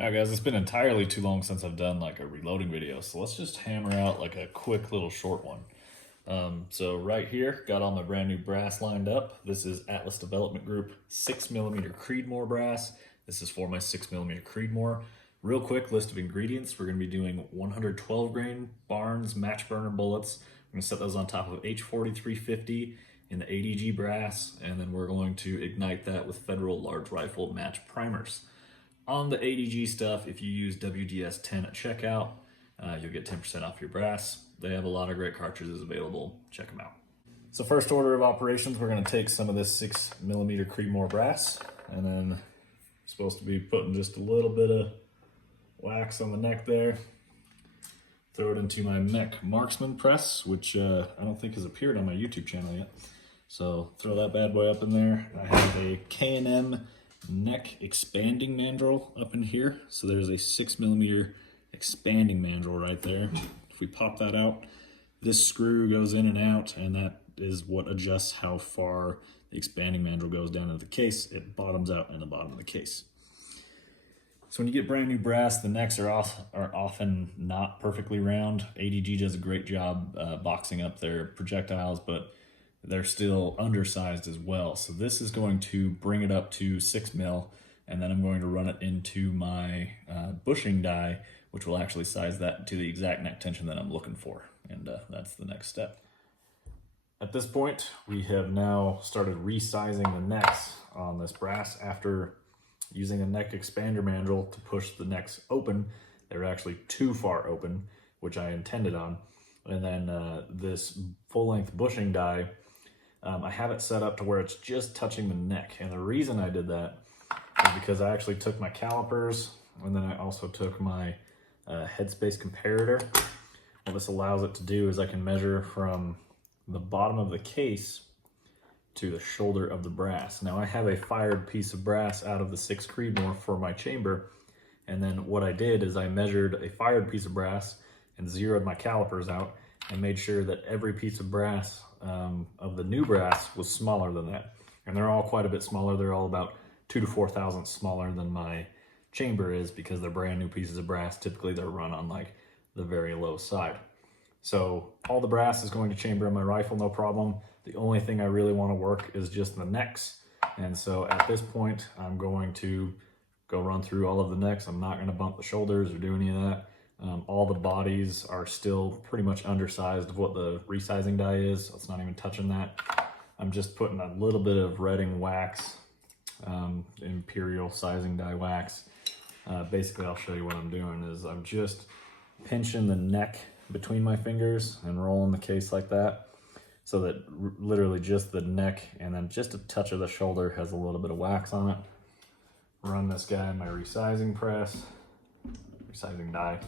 Alright guys, it's been entirely too long since I've done like a reloading video, so let's just hammer out like a quick little short one. So right here, got all my brand new brass lined up. This is Atlas Development Group 6mm Creedmoor brass. This is for my 6mm Creedmoor. Real quick list of ingredients. We're going to be doing 112 grain Barnes match burner bullets. I'm going to set those on top of H4350 in the ADG brass, and then we're going to ignite that with Federal large rifle match primers. On the ADG stuff, if you use WDS10 at checkout, you'll get 10% off your brass. They have a lot of great cartridges available. Check them out. So first order of operations, we're going to take some of this 6mm Creedmoor brass, and then supposed to be putting just a little bit of wax on the neck there. Throw it into my mech marksman press, which I don't think has appeared on my YouTube channel yet. So throw that bad boy up in there. I have a K&M neck expanding mandrel up in here. So there's a 6mm expanding mandrel right there. If we pop that out, this screw goes in and out, and that is what adjusts how far the expanding mandrel goes down into the case. It bottoms out in the bottom of the case. So when you get brand new brass, the necks are often not perfectly round. ADG does a great job boxing up their projectiles, but they're still undersized as well. So this is going to bring it up to 6mm, and then I'm going to run it into my bushing die, which will actually size that to the exact neck tension that I'm looking for. And that's the next step. At this point, we have now started resizing the necks on this brass. After using a neck expander mandrel to push the necks open, they were actually too far open, which I intended on. And then this full-length bushing die, I have it set up to where it's just touching the neck. And the reason I did that is because I actually took my calipers, and then I also took my headspace comparator. What this allows it to do is I can measure from the bottom of the case to the shoulder of the brass. Now I have a fired piece of brass out of the 6 Creedmoor for my chamber, and then what I did is I measured a fired piece of brass and zeroed my calipers out and made sure that every piece of brass of the new brass was smaller than that. And they're all quite a bit smaller. They're all about 2 to 4 thousandths smaller than my chamber is, because they're brand new pieces of brass. Typically they're run on like the very low side. So all the brass is going to chamber in my rifle, no problem. The only thing I really want to work is just the necks. And so at this point, I'm going to go run through all of the necks. I'm not going to bump the shoulders or do any of that. All the bodies are still pretty much undersized of what the resizing die is. So it's not even touching that. I'm just putting a little bit of redding wax, imperial sizing die wax. Basically, I'll show you what I'm doing is I'm just pinching the neck between my fingers and rolling the case like that, so that literally just the neck and then just a touch of the shoulder has a little bit of wax on it. Run this guy in my resizing press, resizing die,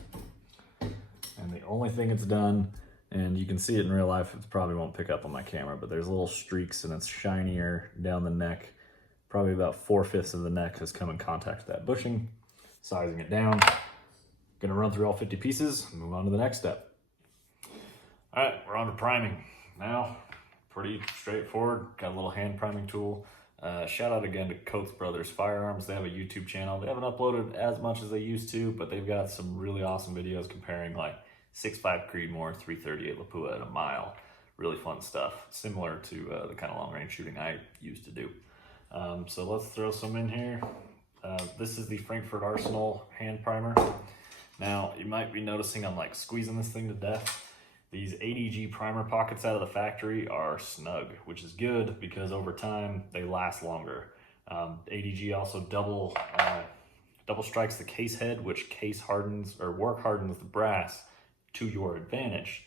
and the only thing it's done, and you can see it in real life, it probably won't pick up on my camera, but there's little streaks and it's shinier down the neck. Probably about 4/5 of the neck has come in contact with that bushing. Sizing it down. Gonna run through all 50 pieces and move on to the next step. All right, we're on to priming. Now, pretty straightforward. Got a little hand priming tool. Shout out again to Coates Brothers Firearms. They have a YouTube channel. They haven't uploaded as much as they used to, but they've got some really awesome videos comparing like 6.5 Creedmoor, 338 Lapua at a mile. Really fun stuff, similar to the kind of long range shooting I used to do. So let's throw some in here. This is the Frankfurt Arsenal hand primer. Now, you might be noticing I'm like squeezing this thing to death. These ADG primer pockets out of the factory are snug, which is good because over time they last longer. ADG also double strikes the case head, which case hardens or work hardens the brass to your advantage.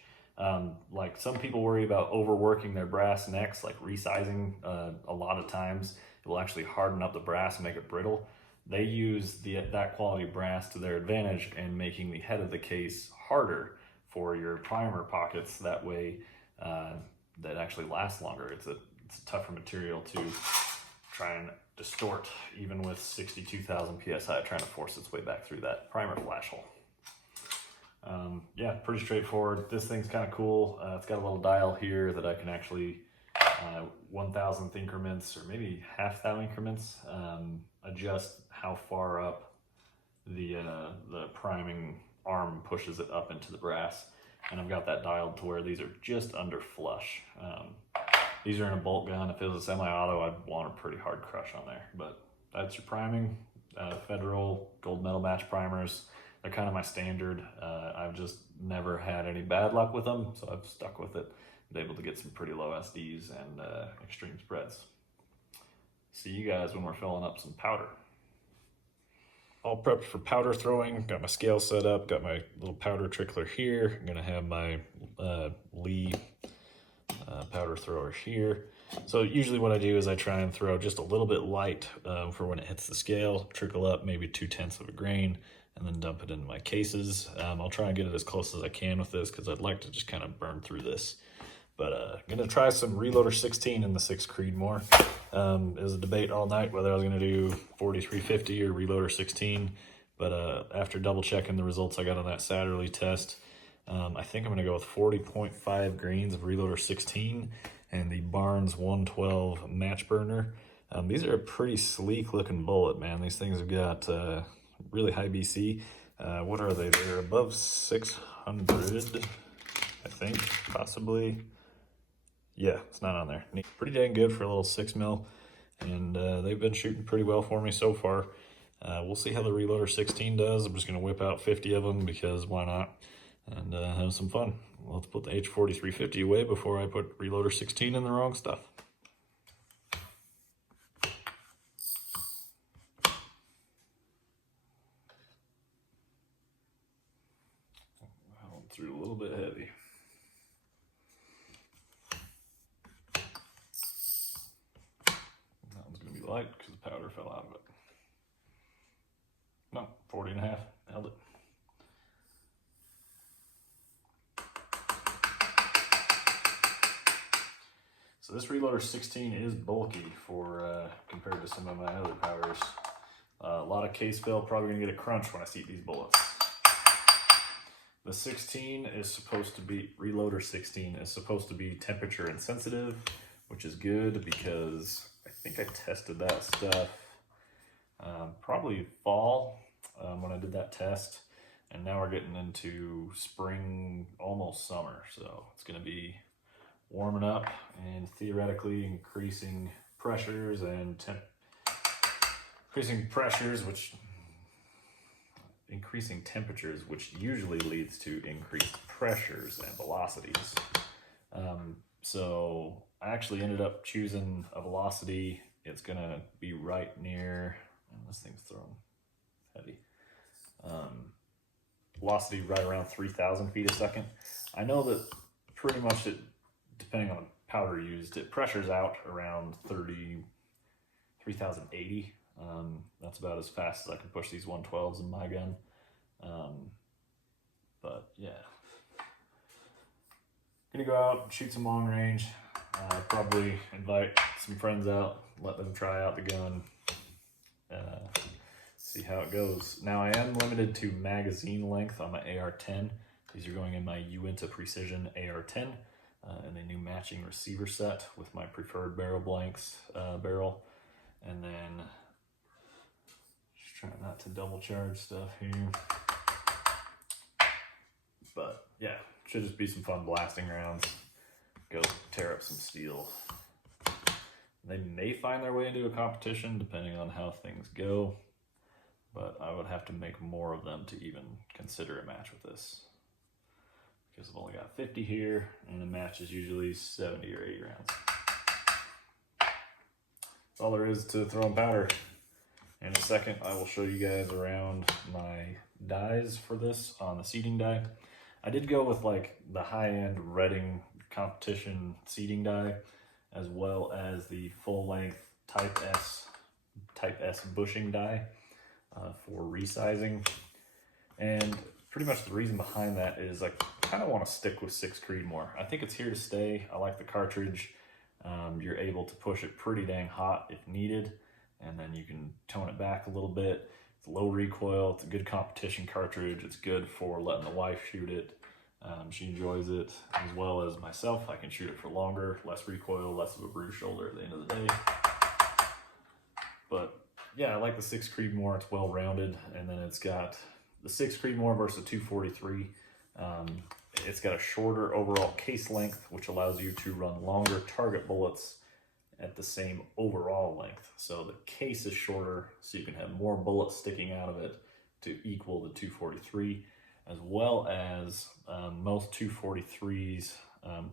Like some people worry about overworking their brass necks, like resizing. A lot of times it will actually harden up the brass and make it brittle. They use that quality brass to their advantage and making the head of the case harder for your primer pockets. That way that actually lasts longer. It's a tougher material to try and distort, even with 62,000 PSI trying to force its way back through that primer flash hole. Yeah, pretty straightforward. This thing's kind of cool. It's got a little dial here that I can actually 1,000th increments or maybe half thou increments adjust how far up the priming arm pushes it up into the brass, and I've got that dialed to where these are just under flush. These are in a bolt gun. If it was a semi-auto, I'd want a pretty hard crush on there, but that's your priming. Federal gold medal match primers. They're kind of my standard. I've just never had any bad luck with them, so I've stuck with it. Been able to get some pretty low SDs and extreme spreads. See you guys when we're filling up some powder. All prepped for powder throwing. Got my scale set up, got my little powder trickler here. I'm gonna have my Lee powder thrower here. So usually what I do is I try and throw just a little bit light for when it hits the scale, trickle up maybe 2/10 of a grain, and then dump it into my cases. I'll try and get it as close as I can with this because I'd like to just kind of burn through this. But I'm gonna try some Reloader 16 in the 6 Creedmoor. It was a debate all night whether I was gonna do 4350 or Reloader 16, but after double checking the results I got on that Saturday test, I think I'm gonna go with 40.5 grains of Reloader 16 and the Barnes 112 match burner. These are a pretty sleek looking bullet, man. These things have got really high BC. What are they? They're above 600, I think, possibly. Yeah, it's not on there. Pretty dang good for a little 6mm, and they've been shooting pretty well for me so far. We'll see how the Reloader 16 does. I'm just gonna whip out 50 of them because why not, and have some fun. Let's put the H4350 away before I put Reloader 16 in the wrong stuff. That one threw a little bit heavy. Light because the powder fell out of it. No, 40.5, held it. So this Reloader 16 is bulky for compared to some of my other powders. A lot of case fill, probably gonna get a crunch when I see these bullets. The 16 is supposed to be, Reloader 16 is supposed to be temperature insensitive, which is good because I think I tested that stuff probably fall when I did that test, and now we're getting into spring, almost summer, so it's going to be warming up and theoretically increasing pressures and increasing temperatures, which usually leads to increased pressures and velocities. So I actually ended up choosing a velocity. It's gonna be right near, this thing's thrown heavy. Velocity right around 3,000 feet a second. I know that pretty much it, depending on the powder used, it pressures out around 3,080. That's about as fast as I can push these 112s in my gun. But yeah. Gonna go out and shoot some long range. Probably invite some friends out, let them try out the gun, see how it goes. Now I am limited to magazine length on my AR-10. These are going in my Uintah Precision AR-10 and a new matching receiver set with my preferred barrel blanks barrel. And then just trying not to double charge stuff here. But yeah, should just be some fun blasting rounds. Go tear up some steel. They may find their way into a competition depending on how things go, but I would have to make more of them to even consider a match with this, because I've only got 50 here and a match is usually 70 or 80 rounds. That's all there is to throwing powder. In a second I will show you guys around my dies for this on the seating die. I did go with like the high-end Redding competition seating die, as well as the full-length Type S bushing die for resizing. And pretty much the reason behind that is I kind of want to stick with 6 Creedmoor. I think it's here to stay. I like the cartridge. You're able to push it pretty dang hot if needed, and then you can tone it back a little bit. It's low recoil. It's a good competition cartridge. It's good for letting the wife shoot it. She enjoys it as well as myself. I can shoot it for longer, less recoil, less of a bruised shoulder at the end of the day. But yeah, I like the 6 Creedmoor. It's well rounded, and then it's got the 6 Creedmoor versus 243. It's got a shorter overall case length, which allows you to run longer target bullets at the same overall length. So the case is shorter, so you can have more bullets sticking out of it to equal the 243, as well as most 243s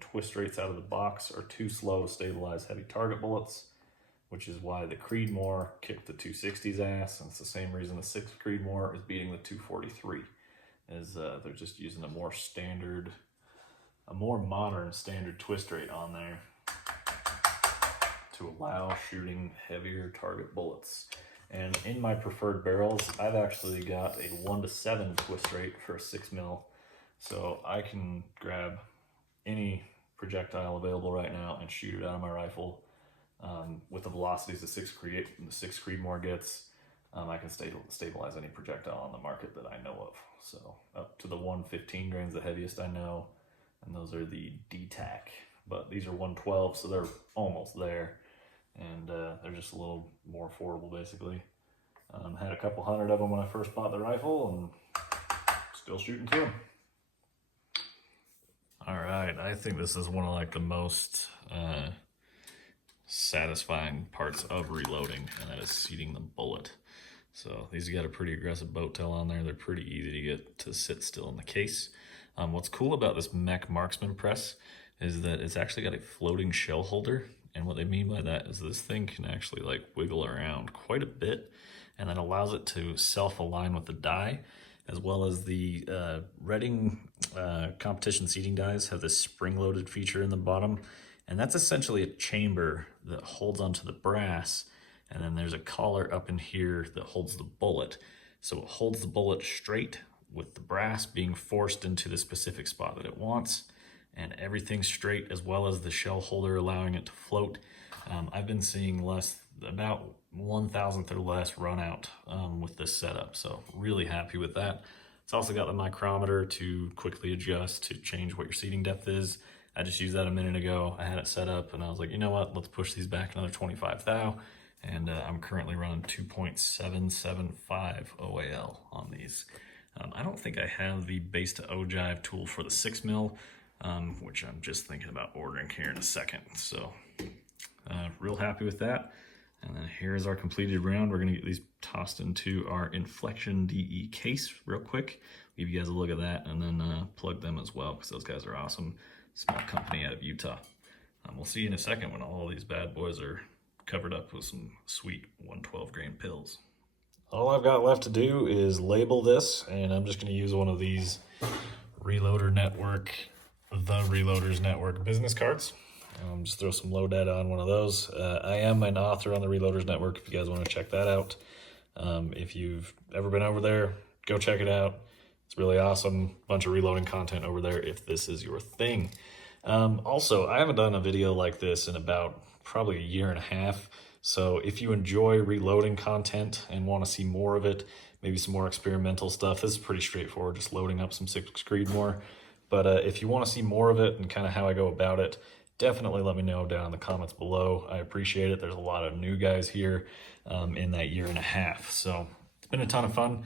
twist rates out of the box are too slow to stabilize heavy target bullets, which is why the Creedmoor kicked the 260's ass, and it's the same reason the 6 Creedmoor is beating the 243, is they're just using a more standard, a more modern standard twist rate on there to allow shooting heavier target bullets. And in my preferred barrels, I've actually got a 1:7 twist rate for a 6mm, so I can grab any projectile available right now and shoot it out of my rifle. With the velocities the 6 Creedmoor gets, I can stabilize any projectile on the market that I know of. So up to the 115 grains, the heaviest I know, and those are the DTAC. But these are 112, so they're almost there, and they're just a little more affordable, basically. Had a couple hundred of them when I first bought the rifle, and still shooting through them. All right, I think this is one of like the most satisfying parts of reloading, and that is seating the bullet. So these got a pretty aggressive boat tail on there. They're pretty easy to get to sit still in the case. What's cool about this mech marksman press is that it's actually got a floating shell holder, and what they mean by that is this thing can actually like wiggle around quite a bit, and that allows it to self-align with the die, as well as the Reading competition seating dies have this spring-loaded feature in the bottom, and that's essentially a chamber that holds onto the brass, and then there's a collar up in here that holds the bullet. So it holds the bullet straight with the brass being forced into the specific spot that it wants, and everything straight, as well as the shell holder allowing it to float. I've been seeing about 1,000th or less run out with this setup, so really happy with that. It's also got the micrometer to quickly adjust to change what your seating depth is. I just used that a minute ago. I had it set up and I was like, you know what, let's push these back another 25 thou. And I'm currently running 2.775 OAL on these. I don't think I have the base to ogive tool for the 6mm, which I'm just thinking about ordering here in a second. So real happy with that. And then here's our completed round. We're gonna get these tossed into our Inflection DE case real quick. Give you guys a look at that, and then plug them as well, because those guys are awesome. Small company out of Utah. We'll see you in a second when all these bad boys are covered up with some sweet 112 grain pills. All I've got left to do is label this, and I'm just gonna use one of these Reloaders Network business cards. Just throw some low data on one of those. I am an author on the Reloaders Network if you guys want to check that out. If you've ever been over there, go check it out. It's really awesome. Bunch of reloading content over there if this is your thing. Also, I haven't done a video like this in about probably a year and a half. So if you enjoy reloading content and want to see more of it, maybe some more experimental stuff, this is pretty straightforward, just loading up some 6 Creedmoor. But if you want to see more of it and kind of how I go about it, definitely let me know down in the comments below. I appreciate it. There's a lot of new guys here in that year and a half. So it's been a ton of fun.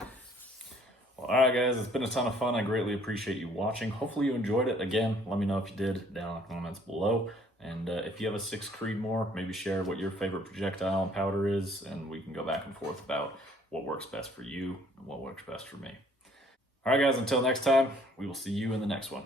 Well, all right, guys, it's been a ton of fun. I greatly appreciate you watching. Hopefully you enjoyed it. Again, let me know if you did down in the comments below. And if you have a 6 Creedmoor, maybe share what your favorite projectile and powder is, and we can go back and forth about what works best for you and what works best for me. All right, guys, until next time, we will see you in the next one.